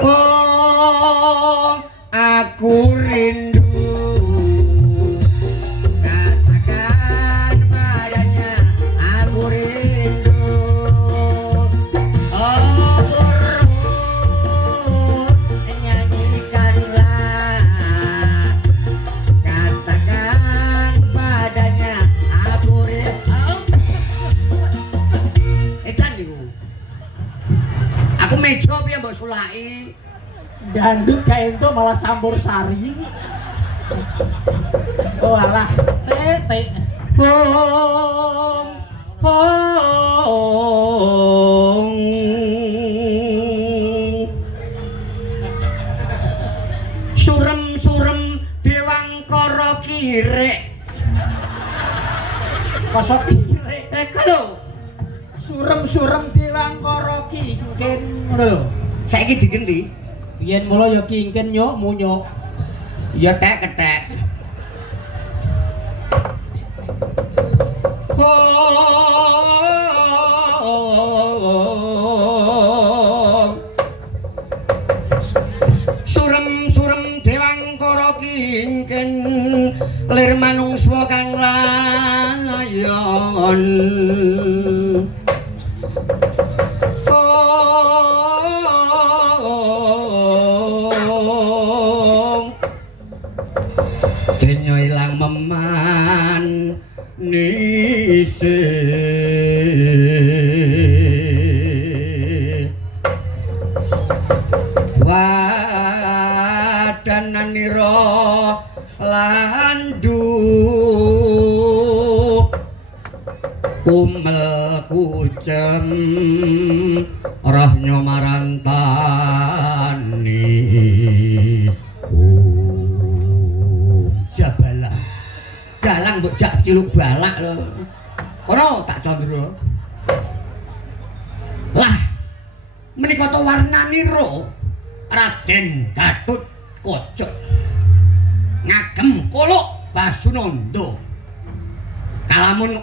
Oh, aku rindu katakan padanya aku rindu. Oh, nyanyikanlah katakan padanya aku rindu. Ikan niku aku meja piye mbok sulaki Dandut kayak itu malah campur sari. Oh alah, tete. Hong, hong. Surem-surem Dewangkara kirek. Kosok kiri. Kalau Surem-surem Dewangkara kingken ngono lho. saiki digenti Yen mula ya kingken nyuk munyuk. ya tek ketek. Surem-surem Dewangkara kingken lir manungsa kang layon. Denya ilang meman nise wadananira landu kumel kucem rahnya marantani jabalah dalang mbok jak ciluk balak lho kono tak condro lah menika to warnanira Raden Gatotkaca ngagem kolok Basunanda kalamun